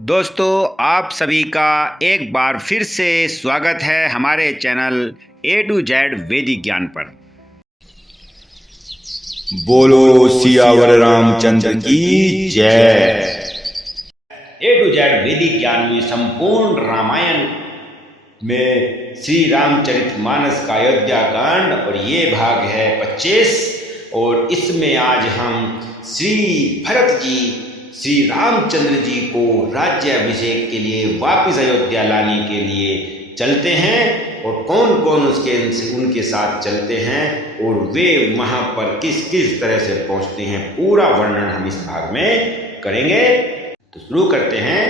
दोस्तों, आप सभी का एक बार फिर से स्वागत है हमारे चैनल A to Z वैदिक ज्ञान पर। बोलो सियावर रामचंद्र की जय। A to Z वैदिक ज्ञान में संपूर्ण रामायण में श्री रामचरितमानस का अयोध्या कांड और ये भाग है 25। और इसमें आज हम श्री भरत जी श्री रामचंद्र जी को राज्याभिषेक के लिए वापस अयोध्या लाने के लिए चलते हैं और कौन कौन उनके साथ चलते हैं और वे वहाँ पर किस किस तरह से पहुँचते हैं, पूरा वर्णन हम इस भाग में करेंगे। तो शुरू करते हैं।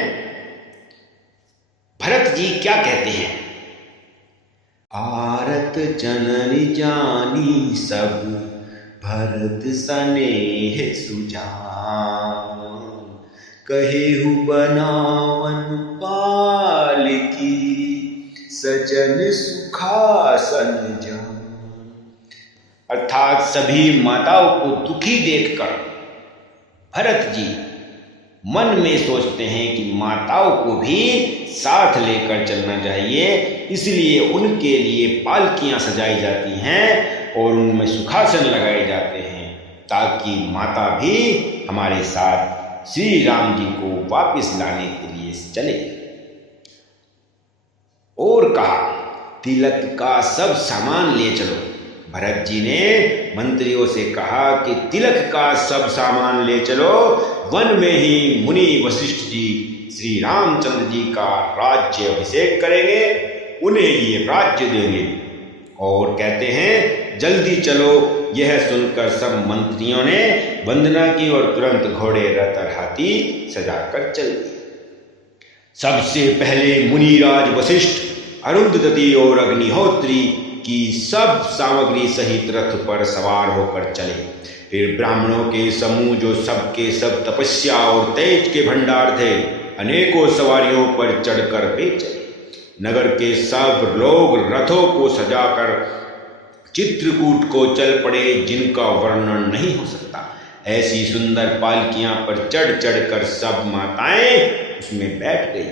भरत जी क्या कहते हैं? आरत जननी जानी सब भरत सनेह सुजान, कहेहु बनावन पाल की सजन सुखासन जान। अर्थात सभी माताओं को दुखी देखकर भरत जी मन में सोचते हैं कि माताओं को भी साथ लेकर चलना चाहिए, इसलिए उनके लिए पालकियां सजाई जाती हैं और उनमें सुखासन लगाए जाते हैं ताकि माता भी हमारे साथ श्री राम जी को वापस लाने के लिए चले। और कहा, तिलक का सब सामान ले चलो। भरत जी ने मंत्रियों से कहा कि तिलक का सब सामान ले चलो, वन में ही मुनि वशिष्ठ जी श्री रामचंद्र जी का राज्य अभिषेक करेंगे, उन्हें ये राज्य देंगे। और कहते हैं जल्दी चलो। यह सुनकर सब मंत्रियों ने वंदना की और तुरंत घोड़े, रथ और हाथी सजाकर चल दिए। सबसे पहले मुनिराज वशिष्ठ, अरुंधति और अग्निहोत्री की सब सामग्री सहित रथ पर सवार होकर चले। फिर ब्राह्मणों के समूह जो सबके सब तपस्या और तेज के भंडार थे, अनेकों सवारियों पर चढ़कर वे चले। नगर के सब लोग रथों को सजाकर चित्रकूट को चल पड़े, जिनका वर्णन नहीं हो सकता। ऐसी सुंदर पालकियां पर चढ़ चढ़कर सब माताएं उसमें बैठ गई।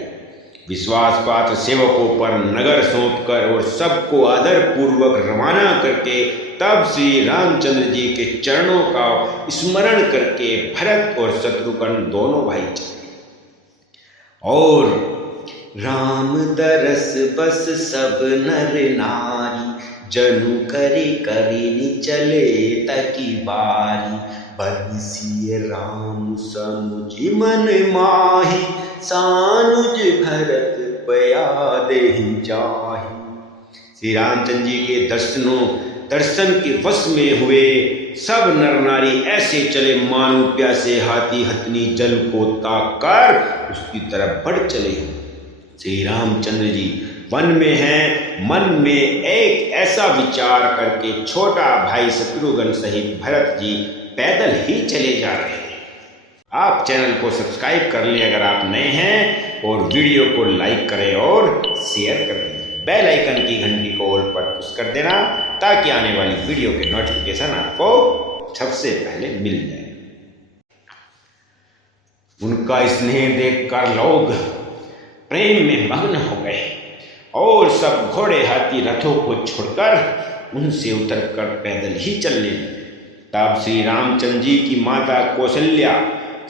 विश्वास पात्र सेवकों पर नगर सौंपकर और सबको आदर पूर्वक रवाना करके तब श्री रामचंद्र जी के चरणों का स्मरण करके भरत और शत्रुघ्न दोनों भाई चले। और राम दरस बस सब नर नारी, जनु करी करी चले तकी बारी। बंसी राम समुझ मन माही, सानुज भरत पया देहि जाहि। श्री रामचंद्र जी के दर्शन के वश में हुए सब नर नारी ऐसे चले मानो प्यासे हाथी हथनी जल को ताक कर उसकी तरफ बढ़ चले। श्री रामचंद्र जी वन में हैं, मन में एक ऐसा विचार करके छोटा भाई शत्रुघ्न सहित भरत जी पैदल ही चले जा रहे हैं। आप चैनल को सब्सक्राइब कर लें अगर आप नए हैं, और वीडियो को लाइक करें और शेयर कर दें। बेल आइकन की घंटी को ऑल पर पुश कर देना ताकि आने वाली वीडियो के नोटिफिकेशन आपको सबसे पहले मिल जाए। उनका स्नेह देखकर लोग प्रेम में मग्न हो गए और सब घोड़े हाथी रथों को छोड़कर उनसे उतरकर पैदल ही चलने लगे। तब श्री रामचंद्र जी की माता कौशल्या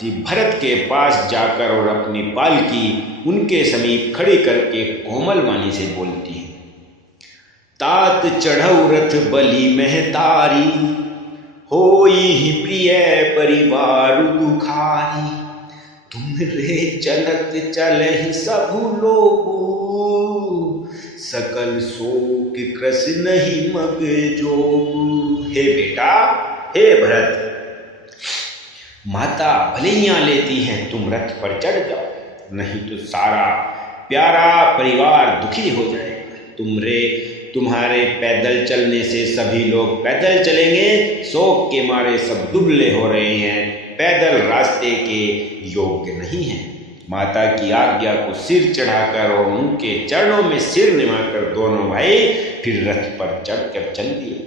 जी भरत के पास जाकर और अपनी पालकी उनके समीप खड़ी करके कोमल वाणी से बोलती है, तात चढ़ऊ रथ बलि महतारी, होई ही प्रिय परिवार दुखारी। तुमरे चलत चलहि सबु लोगु, सकल शोक कृस नहीं मग जोगु। हे बेटा, हे भरत, माता भलियां लेती हैं, तुम रथ पर चढ़ जाओ, नहीं तो सारा प्यारा परिवार दुखी हो जाएगा। तुम्हारे पैदल चलने से सभी लोग पैदल चलेंगे, शोक के मारे सब दुबले हो रहे हैं, पैदल रास्ते के योग्य नहीं हैं। माता की आज्ञा को सिर चढ़ाकर और उनके चरणों में सिर निभाकर दोनों भाई फिर रथ पर चढ़कर चल दिए।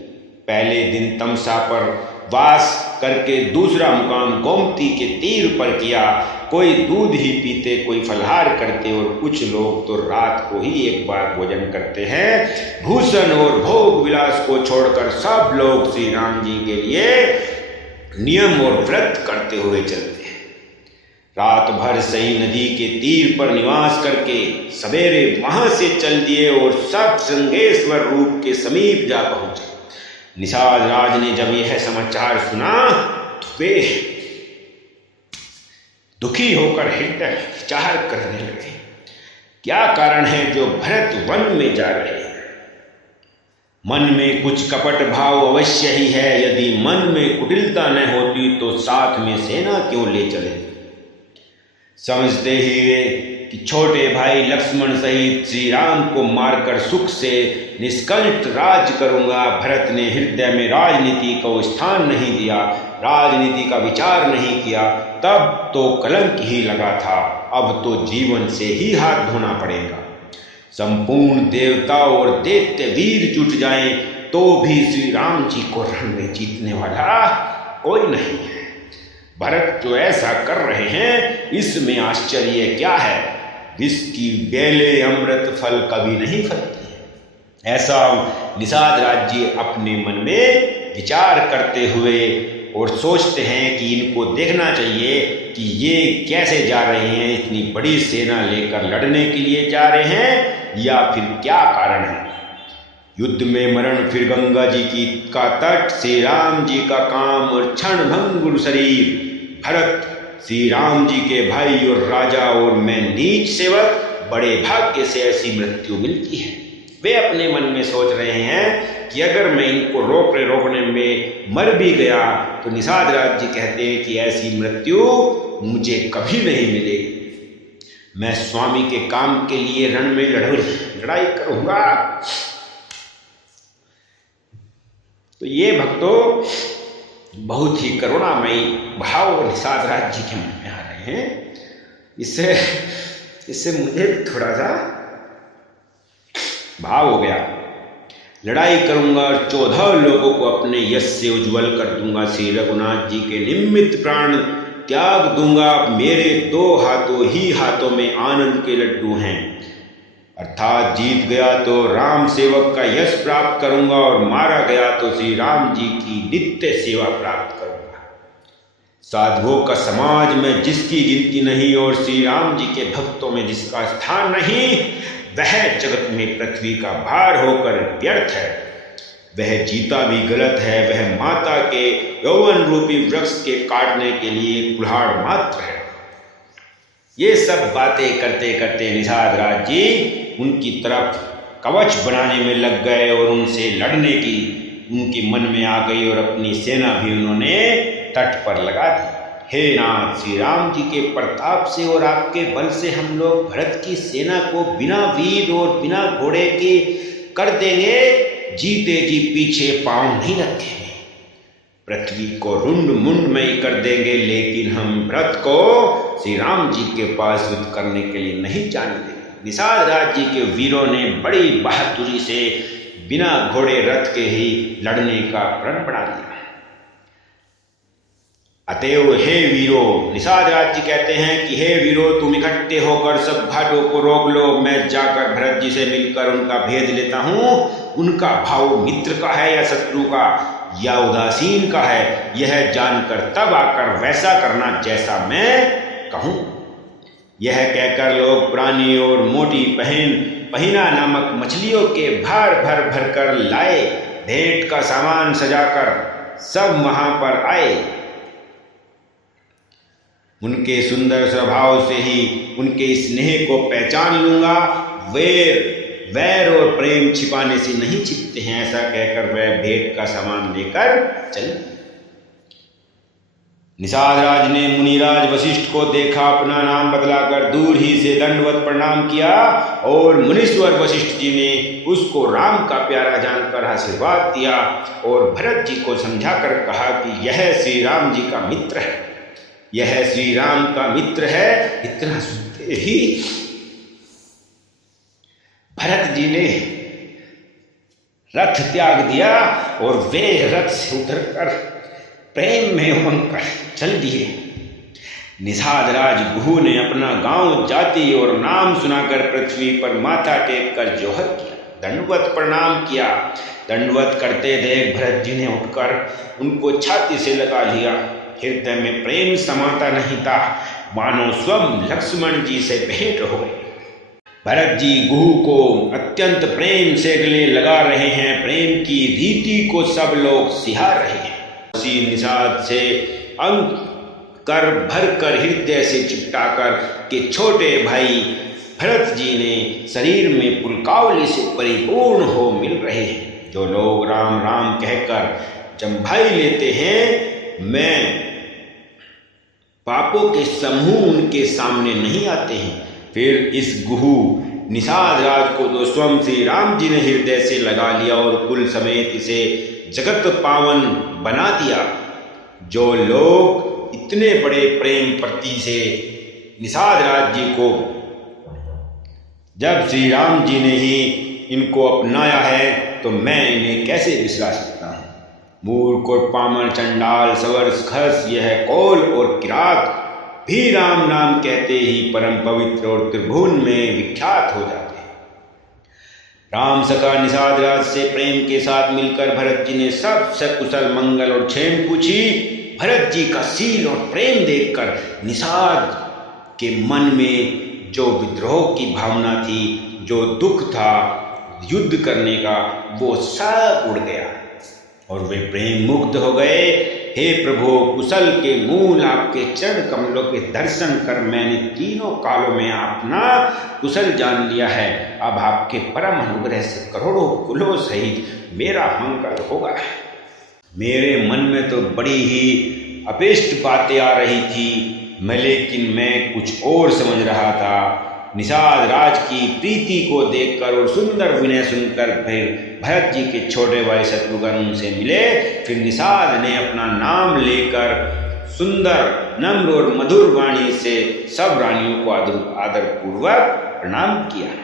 पहले दिन तमसा पर वास करके दूसरा मुकाम गोमती के तीर पर किया। कोई दूध ही पीते, कोई फलहार करते और कुछ लोग तो रात को ही एक बार भोजन करते हैं। भूषण और भोग विलास को छोड़कर सब लोग श्री राम जी के लिए नियम और व्रत करते हुए चलते हैं। रात भर सई नदी के तीर पर निवास करके सवेरे वहां से चल दिए और सब श्रृंगेश्वर रूप के समीप जा पहुंचे। निषाद राज ने जब यह समाचार सुना तो वे दुखी होकर हृदय विचार करने लगे, क्या कारण है जो भरत वन में जा रहे हैं? मन में कुछ कपट भाव अवश्य ही है। यदि मन में कुटिलता न होती तो साथ में सेना क्यों ले चले? समझते ही वे कि छोटे भाई लक्ष्मण सहित श्री राम को मारकर सुख से निष्कंठ राज करूंगा। भरत ने हृदय में राजनीति को स्थान नहीं दिया, राजनीति का विचार नहीं किया। तब तो कलंक ही लगा था, अब तो जीवन से ही हाथ धोना पड़ेगा। संपूर्ण देवता और दैत्य वीर जुट जाएं तो भी श्री राम जी को रण में जीतने वाला कोई नहीं है। भरत जो ऐसा कर रहे हैं इसमें आश्चर्य क्या है? विष की बेले अमृत फल कभी नहीं फलती। ऐसा निषाद राज जी अपने मन में विचार करते हुए और सोचते हैं कि इनको देखना चाहिए कि ये कैसे जा रहे हैं, इतनी बड़ी सेना लेकर लड़ने के लिए जा रहे हैं या फिर क्या कारण है। युद्ध में मरण, फिर गंगा जी की का तट, श्री राम जी का काम और क्षण भंगुर शरीर। भरत श्री राम जी के भाई और राजा और मैं नीच सेवक, बड़े भाग्य से ऐसी मृत्यु मिलती है। वे अपने मन में सोच रहे हैं कि अगर मैं इनको रोकने में मर भी गया तो निषाद राज जी कहते हैं कि ऐसी मृत्यु मुझे कभी नहीं मिलेगी। मैं स्वामी के काम के लिए रण में लड़ाई करूंगा। तो ये भक्तों बहुत ही करुणामयी भाव निषाद राज जी के मन में आ रहे हैं। इससे मुझे थोड़ा सा भाव हो गया। लड़ाई करूंगा और 14 लोगों को अपने यश से उज्जवल कर दूंगा। श्री रघुनाथ जी के निमित्त प्राण त्याग दूंगा। मेरे 2 हाथों में आनंद के लड्डू हैं। अर्थात जीत गया तो राम सेवक का यश प्राप्त करूंगा और मारा गया तो श्री राम जी की नित्य सेवा प्राप्त करूंगा। साधुओं का समाज में जिसकी गिनती नहीं और श्री राम जी के भक्तों में जिसका स्थान नहीं, वह जगत में पृथ्वी का भार होकर व्यर्थ है। वह जीता भी गलत है। वह माता के यौवन रूपी वृक्ष के काटने के लिए कुल्हाड़ मात्र है। ये सब बातें करते करते निषाद राज जी उनकी तरफ कवच बनाने में लग गए और उनसे लड़ने की उनके मन में आ गई और अपनी सेना भी उन्होंने तट पर लगा दी। हे नाथ, श्री राम जी के प्रताप से और आपके बल से हम लोग भरत की सेना को बिना वीर और बिना घोड़े के कर देंगे। जीते जी पीछे पांव नहीं रखेंगे। पृथ्वी को रुंड मुंड में ही कर देंगे, लेकिन हम भरत को श्री राम जी के पास युद्ध करने के लिए नहीं जाने देंगे। निषाद राज जी के वीरों ने बड़ी बहादुरी से बिना घोड़े रथ के ही लड़ने का प्रण बना लिया। अतएव हे वीरों, निषाद राज जी कहते हैं कि हे वीरों, तुम इकट्ठे होकर सब घाटों को रोक लो। मैं जाकर भरत जी से मिलकर उनका भेद लेता हूँ। उनका भाव मित्र का है या शत्रु का या उदासीन का है, यह जानकर तब आकर वैसा करना जैसा मैं कहूँ। यह कहकर लोग प्राणी और मोटी पहिना नामक मछलियों के भार भर कर लाए। भेंट का सामान सजाकर सब वहां पर आए। उनके सुंदर स्वभाव से ही उनके स्नेह को पहचान लूंगा। वैर और प्रेम छिपाने से नहीं छिपते हैं। ऐसा कहकर वह भेंट का सामान लेकर चले। निषाद राज ने मुनिराज वशिष्ठ को देखा, अपना नाम बदलाकर दूर ही से दंडवत प्रणाम किया और मुनीश्वर वशिष्ठ जी ने उसको राम का प्यारा जानकर आशीर्वाद दिया और भरत जी को समझाकर कहा कि यह श्री राम जी का मित्र है, यह श्री राम का मित्र है। इतना सुनते ही भरत जी ने रथ त्याग दिया और वे रथ से उतरकर प्रेम में उमंग कर चल दिए। निषाद राज गुहू ने अपना गांव जाति और नाम सुनाकर पृथ्वी पर माथा टेक कर जोहर किया, दंडवत प्रणाम किया। दंडवत करते देख भरत जी ने उठकर उनको छाती से लगा लिया। हृदय में प्रेम समाता नहीं था, मानो स्वयं लक्ष्मण जी से भेंट हो गए। भरत जी गुहू को अत्यंत प्रेम से गले लगा रहे हैं, प्रेम की रीति को सब लोग सिहार रहे हैं। उसी निषाद से अंग कर भर कर हृदय से चिपटाकर के छोटे भाई भरत जी ने शरीर में पुलकावली से परिपूर्ण हो मिल रहे हैं। जो लोग राम राम कहकर जम्भाई लेते हैं, मैं पापों के समूह उनके सामने नहीं आते हैं। फिर इस गुहू निषाद राज को तो स्वयं श्री राम जी ने हृदय से लगा लिया और कुल समेत इसे जगत पावन बना दिया। जो लोग इतने बड़े प्रेम प्रति से निषाद राज जी को, जब श्री राम जी ने ही इनको अपनाया है, तो मैं इन्हें कैसे बिसरा सकता हूँ। मूर्ख और पामर, चंडाल, सवर, खस, यह कौल और किरात भी राम नाम कहते ही परम पवित्र और त्रिभुवन में विख्यात हो जाते हैं। राम सखा निषाद राज से प्रेम के साथ मिलकर भरत जी ने सब सकुशल मंगल और क्षेम पूछी। भरत जी का शील और प्रेम देखकर निषाद के मन में जो विद्रोह की भावना थी, जो दुख था युद्ध करने का, वो सब उड़ गया और वे प्रेम मुग्ध हो गए। हे प्रभु, कुशल के मूल आपके चरण कमलों के दर्शन कर मैंने तीनों कालों में अपना कुशल जान लिया है। अब आपके परम अनुग्रह से करोड़ों कुलों सहित मेरा मंगल होगा। मेरे मन में तो बड़ी ही अपेष्ट बातें आ रही थी, लेकिन मैं कुछ और समझ रहा था। निषाद राज की प्रीति को देखकर और सुंदर विनय सुनकर फिर भरत जी के छोटे भाई शत्रुघ्न उनसे मिले। फिर निषाद ने अपना नाम लेकर सुंदर नम्र और मधुर वाणी से सब रानियों को आदरपूर्वक प्रणाम किया।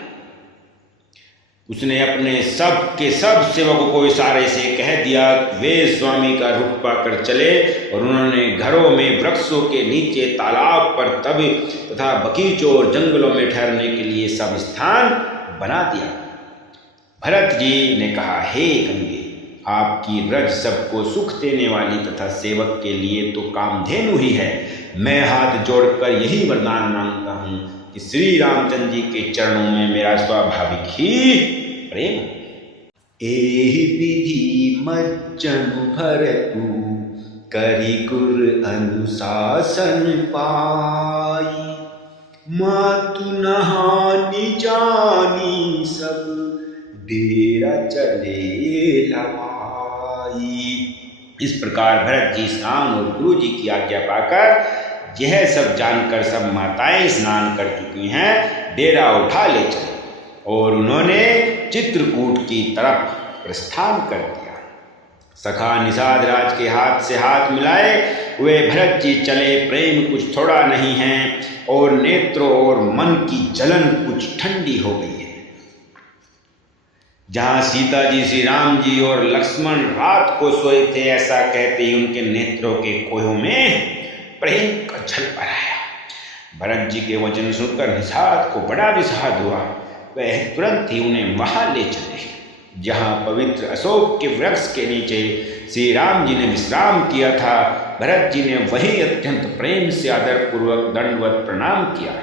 उसने अपने सब के सब सेवकों को इशारे से कह दिया वे स्वामी का रुख पाकर चले, और उन्होंने घरों में, वृक्षों के नीचे, तालाब पर, तभी तथा बगीचों और जंगलों में ठहरने के लिए सब स्थान बना दिया। भरत जी ने कहा, हे गंगे, आपकी रज सबको सुख देने वाली तथा सेवक के लिए तो कामधेनु ही है। मैं हाथ जोड़कर यही वरदान मांगता हूँ कि श्री रामचंद्र जी के चरणों में मेरा स्वाभाविक ही प्रेम। एहि विधि मज्जनु भरतु करि गुर अनुशासन पाई। मातु नहानि जानी सब डेरा चले लमाई। इस प्रकार भरत जी स्नान और गुरु जी की आज्ञा पाकर यह सब जानकर सब माताएं स्नान कर चुकी हैं, डेरा उठा ले चले और उन्होंने चित्रकूट की तरफ प्रस्थान कर दिया। सखा निषाद राज के हाथ से हाथ मिलाए हुए भरत जी चले। प्रेम कुछ थोड़ा नहीं है और नेत्रों और मन की जलन कुछ ठंडी हो गई है। जहाँ सीता जी, श्री राम जी और लक्ष्मण रात को सोए थे, ऐसा कहते ही उनके नेत्रों के कोयों में प्रेम का झलक आया। भरत जी के वचन सुनकर निषाद को बड़ा विषाद हुआ। वह तुरंत ही उन्हें वहां ले चले जहां पवित्र अशोक के वृक्ष के नीचे श्री राम जी ने विश्राम किया था। भरत जी ने वही अत्यंत प्रेम से आदरपूर्वक दंडवत प्रणाम किया।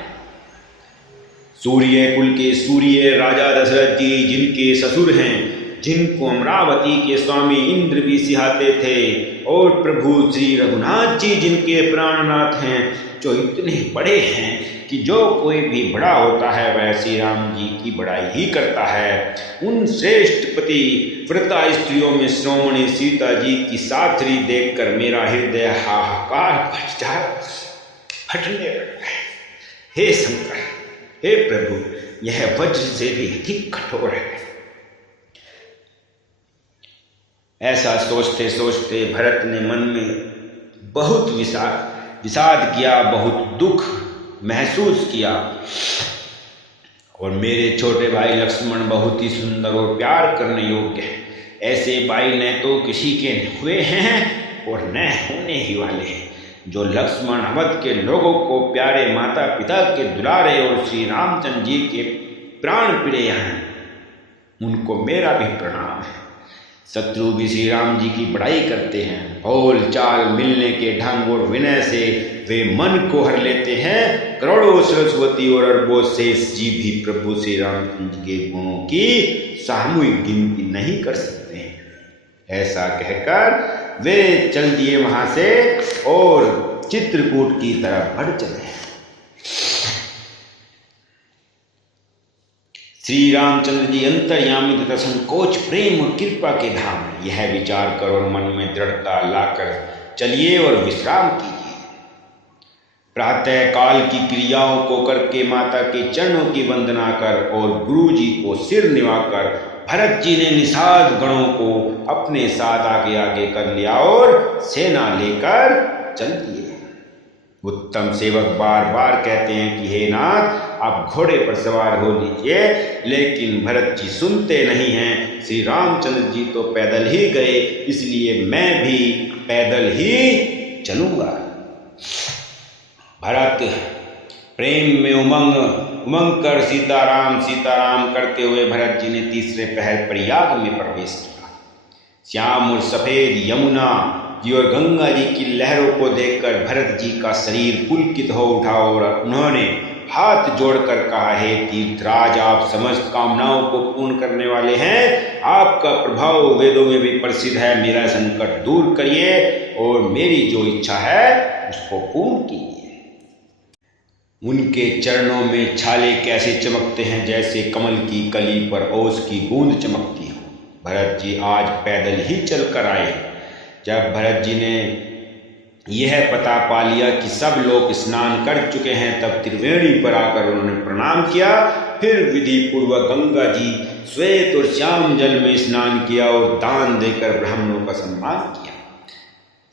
सूर्य कुल के सूर्य राजा दशरथ जी, जिनके ससुर हैं, जिनको अमरावती के स्वामी इंद्र भी सिहाते थे, और प्रभु श्री रघुनाथ जी, जिनके प्राणनाथ हैं, जो इतने बड़े हैं कि जो कोई भी बड़ा होता है वह श्री राम जी की बड़ाई ही करता है। उन श्रेष्ठ पति व्रता स्त्रियों में श्रोमणी सीता जी की साथरी देखकर मेरा हृदय हाहाकार फटने लगा। हे शंकर, हे प्रभु, यह वज्र से भी अधिक कठोर है। ऐसा सोचते सोचते भरत ने मन में बहुत विषाद किया, बहुत दुख महसूस किया। और मेरे छोटे भाई लक्ष्मण बहुत ही सुंदर और प्यार करने योग्य है। ऐसे भाई ने तो किसी के हुए हैं, और न होने ही वाले हैं। जो लक्ष्मण अवध के लोगों को प्यारे माता पिता के दुलारे और श्री रामचंद्र जी के प्राण प्रिय हैं, उनको मेरा भी प्रणाम है। शत्रु भी श्री राम जी की बड़ाई करते हैं। बोल चाल मिलने के ढंग और विनय से वे मन को हर लेते हैं। करोड़ों सरस्वती और अरबों शेष जी भी प्रभु श्री रामचंद्र के गुणों की सामूहिक गिनती नहीं कर सकते हैं। ऐसा कहकर वे चल दिए वहां से और चित्रकूट की तरफ बढ़ चले। श्री रामचंद्र जी अंतर्यामी तथा संकोच प्रेम और कृपा के धाम है, यह विचार कर और मन में दृढ़ता लाकर चलिए और विश्राम कीजिए। प्रातः काल की क्रियाओं को करके माता के चरणों की वंदना कर और गुरु जी को सिर निवाकर भरत जी ने निषाद गणों को अपने साथ आगे आगे कर लिया और सेना लेकर चल दिए। उत्तम सेवक बार बार कहते हैं कि हे नाथ, आप घोड़े पर सवार हो लीजिए, लेकिन भरत जी सुनते नहीं हैं। श्री रामचंद्र जी तो पैदल ही गए, इसलिए मैं भी पैदल ही चलूंगा। भरत प्रेम में उमंग कर सीताराम सीताराम करते हुए भरत जी ने तीसरे पहर प्रयाग में प्रवेश किया। श्याम और सफेद यमुना जी और गंगा जी की लहरों को देखकर भरत जी का शरीर पुलकित हो उठा और उन्होंने हाथ जोड़कर कहा, हे तीर्थराज, आप समस्त कामनाओं को पूर्ण करने वाले हैं। आपका प्रभाव वेदों में भी प्रसिद्ध है। मेरा संकट दूर करिए और मेरी जो इच्छा है उसको पूर्ण कीजिए। उनके चरणों में छाले कैसे चमकते हैं, जैसे कमल की कली पर ओस की बूंद चमकती हो। भरत जी आज पैदल ही चलकर आए। जब भरत जी ने यह पता पा लिया कि सब लोग स्नान कर चुके हैं, तब त्रिवेणी पर आकर उन्होंने प्रणाम किया। फिर विधि पूर्वक गंगा जी श्वेत और श्याम जल में स्नान किया और दान देकर ब्राह्मणों का सम्मान किया।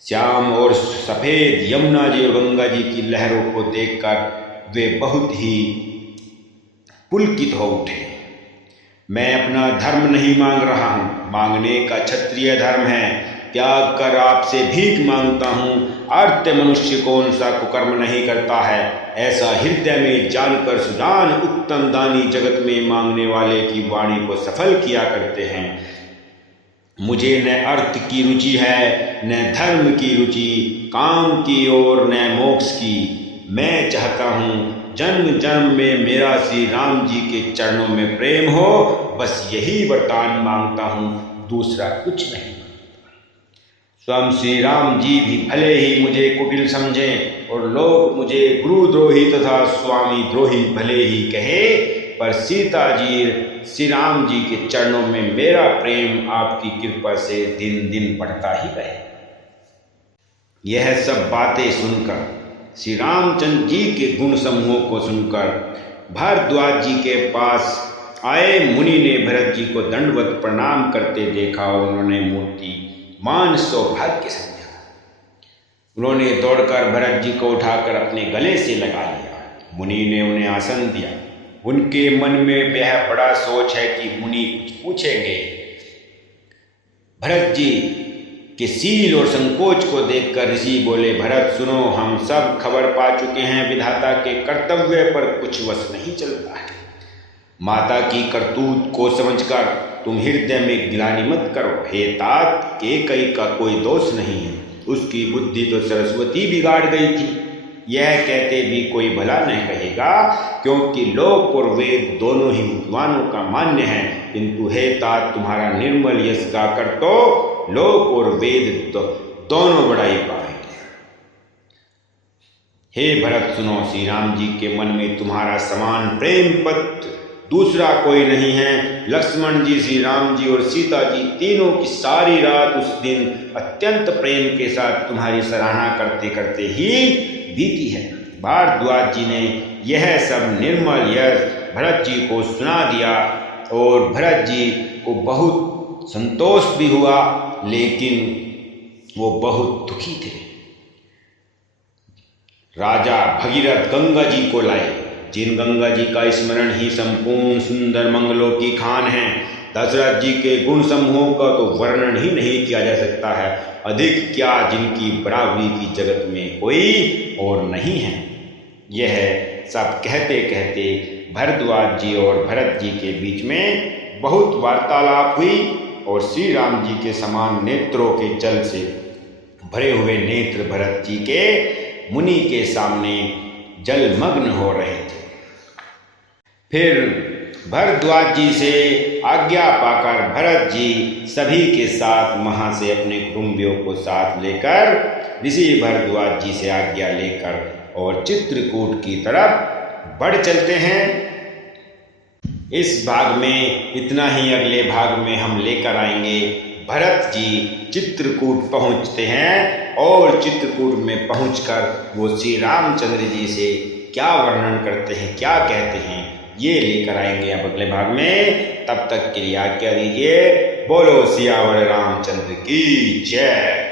श्याम और सफेद यमुना जी और गंगा जी की लहरों को देखकर वे बहुत ही पुलकित हो उठे। मैं अपना धर्म नहीं मांग रहा हूं, मांगने का क्षत्रिय धर्म है। त्याग कर आपसे भीख मांगता हूं। अर्थ मनुष्य कौन सा कुकर्म नहीं करता है, ऐसा हृदय में जानकर सुजान उत्तम दानी जगत में मांगने वाले की वाणी को सफल किया करते हैं। मुझे न अर्थ की रुचि है, न धर्म की रुचि, काम की और न मोक्ष की। मैं चाहता हूँ जन्म जन्म में मेरा श्री राम जी के चरणों में प्रेम हो, बस यही वरदान मांगता हूँ, दूसरा कुछ नहीं। स्वयं श्री राम जी भी भले ही मुझे कुटिल समझें और लोग मुझे गुरुद्रोही तथा स्वामी द्रोही भले ही कहें, पर सीता जी श्री राम जी के चरणों में मेरा प्रेम आपकी कृपा से दिन दिन बढ़ता ही रहे। यह सब बातें सुनकर, श्री रामचंद्र जी के गुण समूहों को सुनकर भारद्वाज जी के पास आए मुनि ने भरत जी को दंडवत प्रणाम करते देखा और उन्होंने मूर्ति मान सौभाग्य समझा। उन्होंने दौड़कर भरत जी को उठाकर अपने गले से लगा लिया। मुनि ने उन्हें आसन दिया। उनके मन में यह बड़ा सोच है कि मुनि कुछ पूछेंगे। भरत जी के सील और संकोच को देखकर ऋषि बोले, भरत सुनो, हम सब खबर पा चुके हैं, विधाता के कर्तव्य पर कुछ वश नहीं चलता है। माता की करतूत को समझकर तुम हृदय में गिलानी मत करो। हे तात, कैकेयी का कोई दोष नहीं है, उसकी बुद्धि तो सरस्वती बिगाड़ गई थी। यह कहते भी कोई भला नहीं कहेगा, क्योंकि लोक और वेद दोनों ही विद्वानों का मान्य है। किंतु हे तात, तुम्हारा निर्मल यश गाकर तो लोक और वेद दोनों बड़ाई पाएंगे। हे भरत सुनो, श्री राम जी के मन में तुम्हारा समान प्रेम पत्र दूसरा कोई नहीं है। लक्ष्मण जी, श्री राम जी और सीता जी तीनों की सारी रात उस दिन अत्यंत प्रेम के साथ तुम्हारी सराहना करते करते ही बीती है। भारद्वाज जी ने यह सब निर्मल यश भरत जी को सुना दिया और भरत जी को बहुत संतोष भी हुआ, लेकिन वो बहुत दुखी थे। राजा भगीरथ गंगा जी को लाए, जिन गंगा जी का स्मरण ही संपूर्ण सुंदर मंगलों की खान है। दशरथ जी के गुण समूहों का तो वर्णन ही नहीं किया जा सकता है, अधिक क्या जिनकी बराबरी की जगत में कोई और नहीं है। यह सब कहते कहते भरद्वाज जी और भरत जी के बीच में बहुत वार्तालाप हुई और श्री राम जी के समान नेत्रों के जल से भरे हुए नेत्र भरत जी के मुनि के सामने जलमग्न हो रहे थे। फिर भरद्वाज जी से आज्ञा पाकर भरत जी सभी के साथ वहां से अपने कुटुंबियों को साथ लेकर ऋषि भरद्वाज जी से आज्ञा लेकर और चित्रकूट की तरफ बढ़ चलते हैं। इस भाग में इतना ही, अगले भाग में हम लेकर आएंगे भरत जी चित्रकूट पहुंचते हैं और चित्रकूट में पहुंचकर वो श्री रामचंद्र जी से क्या वर्णन करते हैं, क्या कहते हैं, ये लेकर आएंगे अब अगले भाग में। तब तक के लिए आज्ञा दीजिए। बोलो सियावर रामचंद्र की जय।